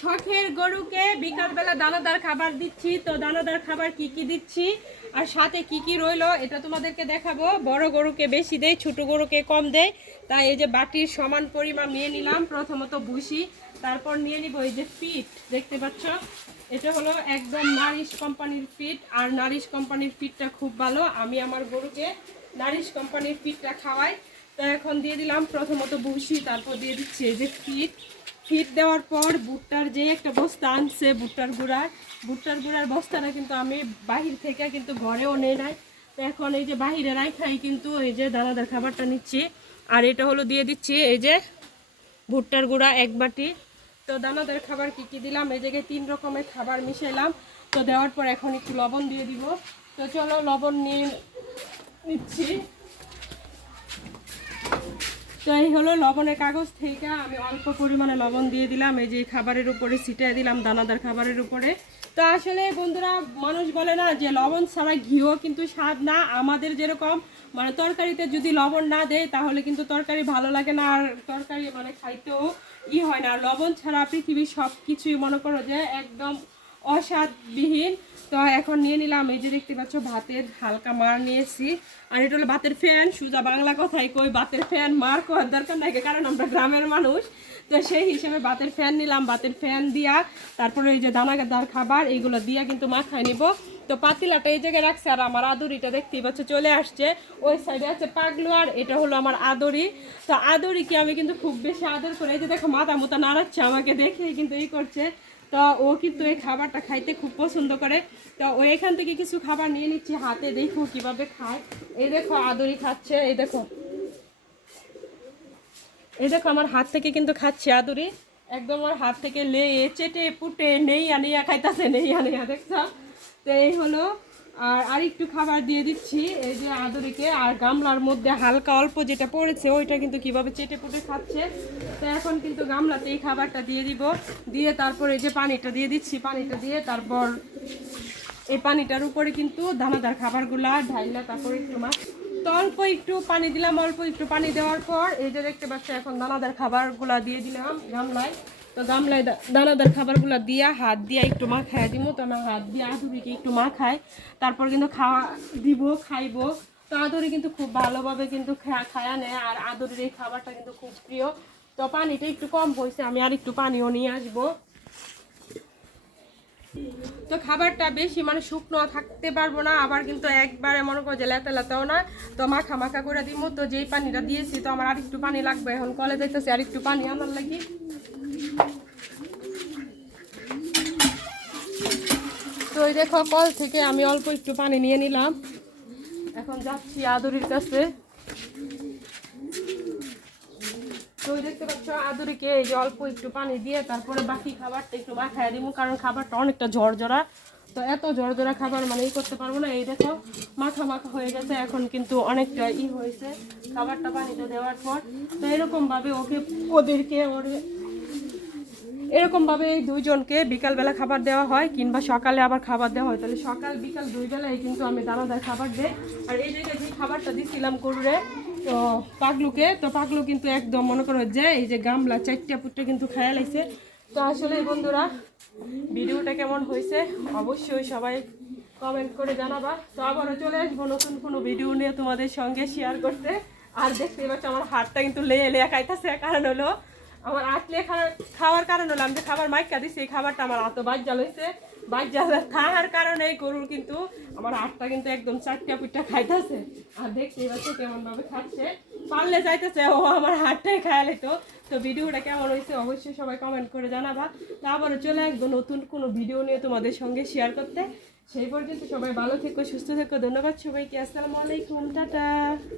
শখের গরুকে বিকালবেলা দানাদার খাবার দিচ্ছি। তো দানাদার খাবার কি কি দিচ্ছি? আর সাথে কি কি রইল, এটা তোমাদেরকে দেখাবো। বড় গরুকে বেশি দেয়, ছোট গরুকে কম দেয়। তাই এই যে বাটির সমান পরিমাণ নিয়ে নিলাম, প্রথমত ভুসি, তারপর নিয়ে নিব এই যে ফিট, দেখতে পাচ্ছ? এটা হলো একদম নারিশ কোম্পানির ফিট, আর নারিশ কোম্পানির ফিটটা খুব ভালো। আমি আমার গরুকে নারিশ কোম্পানির ফিটটা খাওয়াই। তো এখন দিয়ে দিলাম প্রথমত ভুসি, তারপর দিয়ে দিচ্ছি এই যে ফিট। ফিট দেওয়ার পর ভুট্টার যে একটা বস্তা আনছে ভুট্টার গুঁড়ার ভুট্টার গুঁড়ার বস্তাটা কিন্তু আমি বাহির থেকে কিন্তু ঘরেও নেই নাই। তো এখন এই যে বাহিরে রাখাই কিন্তু এই যে দানাদার খাবারটা নিচ্ছি। আর এটা হলো দিয়ে দিচ্ছি এই যে ভুট্টার গুঁড়া এক বাটি। তো দানাদার খাবার কি কি দিলাম? এই জায়গায় তিন রকমের খাবার মিশাইলাম। তো দেওয়ার পর এখন একটু লবণ দিয়ে দিব। তো চলো লবণ নিয়ে নিচ্ছি। তো এই হলো লবণের কাগজ থেকে আমি অল্প পরিমাণে লবণ দিয়ে দিলাম। এই যে খাবারের উপরে ছিটিয়ে দিলাম দানাদার খাবারের উপরে। তো আসলে বন্ধুরা, মানুষ বলে না যে লবণ ছাড়া ঘিও কিন্তু স্বাদ না। আমাদের যেরকম মানে তরকারিতে যদি লবণ না দেয়, তাহলে কিন্তু তরকারি ভালো লাগে না। আর তরকারি মানে খাইতেও ই হয় না। লবণ ছাড়া পৃথিবীর সব কিছুই মনে করো যে একদম অস্বাদবিহীন। তো এখন নিয়ে নিলাম এই যে দেখতে পাচ্ছ, ভাতের হালকা মার নিয়েছি। আর এটা হলো ভাতের ফ্যান, সুজা বাংলা কথাই কই, ভাতের ফ্যান মার করার দরকার নাই, কারণ আমরা গ্রামের মানুষ। তো সেই হিসেবে ভাতের ফ্যান নিলাম, ভাতের ফ্যান দিয়া, তারপরে এই যে দানাদার খাবার, এইগুলো দিয়া কিন্তু মাখায় নিব। তো পাতিলাটা এই জায়গায় রাখছে, আর আমার আদরিটা দেখতেই পাচ্ছ চলে আসছে। ওই সাইডে আছে পাগলু, আর এটা হলো আমার আদরি। তো আদরিকে আমি কিন্তু খুব বেশি আদর করে। এই যে দেখো, মাথা মতো নাড়াচ্ছে আমাকে দেখেই কিন্তু এই করছে। তো ও কিন্তু এই খাবারটা খাইতে খুব পছন্দ করে। তো ও এখান থেকে কিছু খাবার নিয়ে নিচ্ছি, হাতে দেখো কীভাবে খায়। এই দেখো আদরি খাচ্ছে, এই দেখো। এই দেখো আমার হাত থেকে কিন্তু খাচ্ছে আদুরি। একদম আমার হাত থেকে লে চেটে পুটে নেই আনিয়া খাইতাছে নেই আনিয়া দেখছ? তো এই হলো আর আরেকটু খাবার দিয়ে দিচ্ছি। এই যে আদুরিকে আর গামলার মধ্যে হালকা অল্প যেটা পড়েছে, ওইটা কিন্তু কীভাবে চেটে পুটে খাচ্ছে, তো এখন কিন্তু গামলাতে এই খাবারটা দিয়ে দিব। দিয়ে তারপর এই যে পানিটা দিয়ে দিচ্ছি, পানিটা দিয়ে তারপর এই পানিটার উপরে কিন্তু দানাদার খাবারগুলা ঢাইলা, তারপরে একটু মাছ। তো অল্প একটু পানি দিলাম, অল্প একটু পানি দেওয়ার পর এই যে দেখতে পাচ্ছি, এখন দানাদার খাবারগুলা দিয়ে দিলাম গামলায়। তো গামলায় দানাদার খাবারগুলো দিয়া হাত দিয়া একটু মাখায় দিব তো আমার হাত দিয়ে আদুরিকে একটু মা খাই তারপর কিন্তু খাওয়া দিব, খাইবো। তো আদুরি কিন্তু খুব ভালোভাবে কিন্তু খায়া নেয়। আর আদুরির এই খাবারটা কিন্তু খুব প্রিয়। তো পানিটা একটু কম হয়েছে আমি আর একটু পানিও নিয়ে আসব। তো খাবারটা বেশি মানে শুকনো থাকতে পারব না, আবার কিন্তু একবারে মনে করো যে লেতা লেতাও না। তো মাখা মাখা করে দিব তো যেই পানিটা দিয়েছি, তো আমার আরেকটু পানি লাগবে। এখন কলে যাইতেছে আরেকটু পানি আনার লাগি। ওই দেখো কল থেকে আমি অল্প একটু পানি নিয়ে নিলাম। এখন যাচ্ছি আদুরির কাছে। দেখতে পাচ্ছ, আদুরিকে এই যে অল্প একটু পানি দিয়ে তারপরে বাকি খাবারটা একটু দিব, কারণ খাবারটা অনেকটা তো এত খাবার মানে ই করতে পারব না, এই দেখো হয়ে গেছে, এখন কিন্তু অনেকটা ই হয়েছে। খাবারটা দেওয়ার পর, তো এরকমভাবে ওকে, ওদেরকে ওর এরকম ভাবে এই দুইজনকে বিকালবেলা খাবার দেওয়া হয় কিংবা সকালে আবার খাবার দেওয়া হয়। তাহলে সকাল, বিকাল দুই বেলায় কিন্তু আমি দানাদার খাবার দেই। আর এই জায়গায় যে খাবারটা দিছিলাম গরুরে, তো পাগলুকে, তো পাগলু কিন্তু একদম মনে করো যে এই যে গামলা চারটা পুটটা কিন্তু খায়া লাগছে তো আসলে বন্ধুরা, ভিডিওটা কেমন হয়েছে অবশ্যই সবাই কমেন্ট করে জানাবা। তো আবারও চলে আসব নতুন কোনো ভিডিও নিয়ে তোমাদের সঙ্গে শেয়ার করতে। আর দেখতে পাচ্ছ আমার হাতটা কিন্তু লেয়ে লেয়া খাইতেছে, কারণ হলো আমার আটলে খাওয়ার কারণ হলো আমি যে খাবার মাইকা দিছি, এই খাবারটা আমার এত বাজ্জা লইছে। বাজ্জা খাওয়ার কারণে গরুর কিন্তু আমার হাতটা কিন্তু একদম চারটা পিঠটা খাইতেছে। আর দেখতেই পাচ্ছ কেমন ভাবে খাচ্ছে। পারলে যাইতেছে, ও আমার হাতটাই খায়া তো তো ভিডিওটা কেমন হয়েছে অবশ্যই সবাই কমেন্ট করে জানাবা। তা আবারও চলে আসব নতুন কোনো ভিডিও নিয়ে তোমাদের সঙ্গে শেয়ার করতে। সেই পর্যন্ত সবাই ভালো থেকো, সুস্থ থেকো। ধন্যবাদ সবাইকে। আসসালামু আলাইকুম, টাটা।